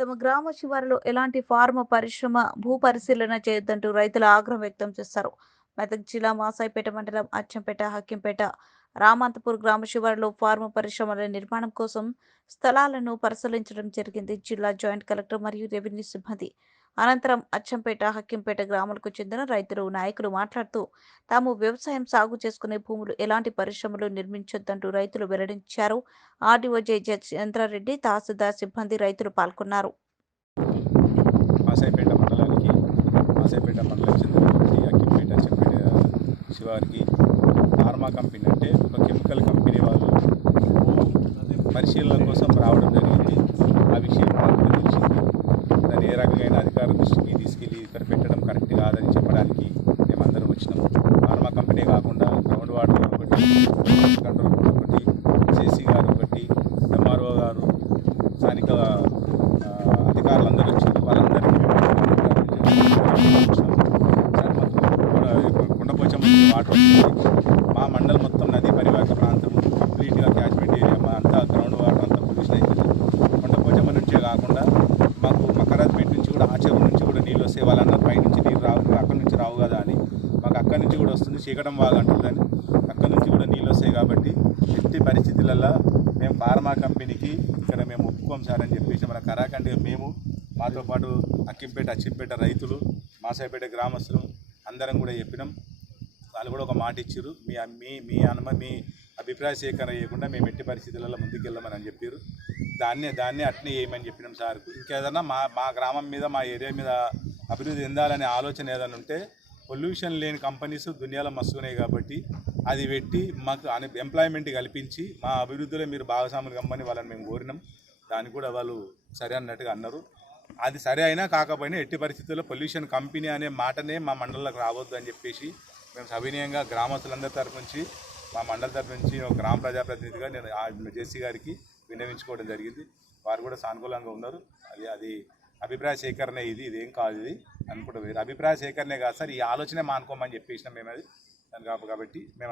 తమ గ్రామ శివారులో ఎలాంటి ఫార్మ పరిశ్రమ భూ పరిశీలన చేయొద్దంటూ రైతులు ఆగ్రహం వ్యక్తం చేశారు. మెదక్ జిల్లా మాసాయిపేట మండలం అచ్చంపేట, హక్కింపేట, రామంతపూర్ గ్రామ శివారులో ఫార్మ పరిశ్రమల నిర్మాణం కోసం స్థలాలను పరిశీలించడం జరిగింది. జిల్లా జాయింట్ కలెక్టర్ మరియు రెవెన్యూ సిబ్బంది. అనంతరం అచ్చంపేట, హక్కింపేట గ్రామాలకు చెందిన రైతులు, నాయకులు మాట్లాడుతూ తాము వ్యవసాయం సాగు చేసుకునే భూములు ఎలాంటి పరిశ్రమలు నిర్మించొద్దంటూ రైతులు వెల్లడించారు. ఆర్డీఓ జె చంద్రారెడ్డి, తహసీల్దార్ సిబ్బంది, రైతులు పాల్గొన్నారు. మాసాయిపేట మండలానికి మాసాయిపేట మండలం చెందినటువంటి అక్కింపేట అచ్చంపేట శివారికి ఫార్మా కంపెనీ అంటే ఒక కెమికల్ కంపెనీ వాళ్ళు పరిశీలన కోసం రావడం జరిగింది. ఆ విషయం నాకు తెలిసింది. దాన్ని ఏ రకమైన అధికార దృష్టికి తీసుకెళ్ళి ఇక్కడ పెట్టడం కరెక్ట్ కాదని చెప్పడానికి మేమందరం వచ్చినాం. ఫార్మా కంపెనీ కాకుండా గ్రౌండ్ వాటర్ ఒకటి, కంట్రోల్ ఒకటి, జేసీ గారు ఒకటి, ఎంఆర్ఓ గారు, స్థానిక అధికారులందరూ వచ్చారు. వాళ్ళందరికీ కొండపోచమ్మ వాటర్ వస్తుంది. మా మండలం మొత్తం నదీ పరివాహక ప్రాంతం కంప్లీట్గా క్యాచ్మెంట్ ఏరియా, మా అంతా గ్రౌండ్ వాటర్ అంతా పొల్యూషన్ అవుతుంది. కొండపోచమ్మ నుంచే కాకుండా మాకు మకరాజ్పేట నుంచి కూడా, ఆచరణ నుంచి కూడా నీళ్ళు వస్తాయి. వాళ్ళందరూ పై నుంచి నీళ్ళు రావు, అక్కడి నుంచి రావు కదా అని మాకు అక్కడి నుంచి కూడా వస్తుంది. చీకటం బాగా అంటుందని అక్కడి నుంచి కూడా నీళ్ళు వస్తాయి. కాబట్టి ఎట్టి పరిస్థితులలో మేము ఫార్మా కంపెనీకి ఇక్కడ మేము ఒప్పుకోం సార్ అని చెప్పేసి మన కరాఖండిగా మేము, మాతో పాటు అక్కింపేట అచ్చంపేట రైతులు, మాసాయిపేట గ్రామస్తులు అందరం కూడా చెప్పినాం. వాళ్ళు కూడా ఒక మాట ఇచ్చారు, మీ అభిప్రాయ సేకరణ చేయకుండా మేము ఎట్టి పరిస్థితులలో ముందుకెళ్ళమని అని చెప్పారు. దాన్నే అట్నే చేయమని చెప్పినాం సార్. ఇంకేదన్నా మా గ్రామం మీద, మా ఏరియా మీద అభివృద్ధి చెందాలనే ఆలోచన ఏదైనా ఉంటే పొల్యూషన్ లేని కంపెనీస్ దునియాలో మస్తున్నాయి. కాబట్టి అది పెట్టి మాకు ఎంప్లాయ్మెంట్ కల్పించి మా అభివృద్ధిలో మీరు భాగస్వాములు కమ్మని వాళ్ళని మేము కోరినాం. దాన్ని కూడా వాళ్ళు సరే అన్నట్టుగా అన్నారు. అది సరే అయినా కాకపోయినా ఎట్టి పరిస్థితుల్లో పొల్యూషన్ కంపెనీ అనే మాటనే మా మండలంలోకి రావద్దు అని చెప్పేసి మేము సవినయంగా గ్రామస్తులందరి తరఫు నుంచి, మా మండలి తరఫు నుంచి ఒక గ్రామ ప్రజాప్రతినిధిగా నేను జేసీ గారికి విన్నవించుకోవడం జరిగింది. వారు కూడా సానుకూలంగా ఉన్నారు. అది అభిప్రాయ సేకరణ, ఇదేం కాదు, ఇది అనుకుంటే వేరే అభిప్రాయ సేకరణే కాదు సార్, ఈ ఆలోచనే మానుకోమని చెప్పేసినాం మేము. అది కాబట్టి మేము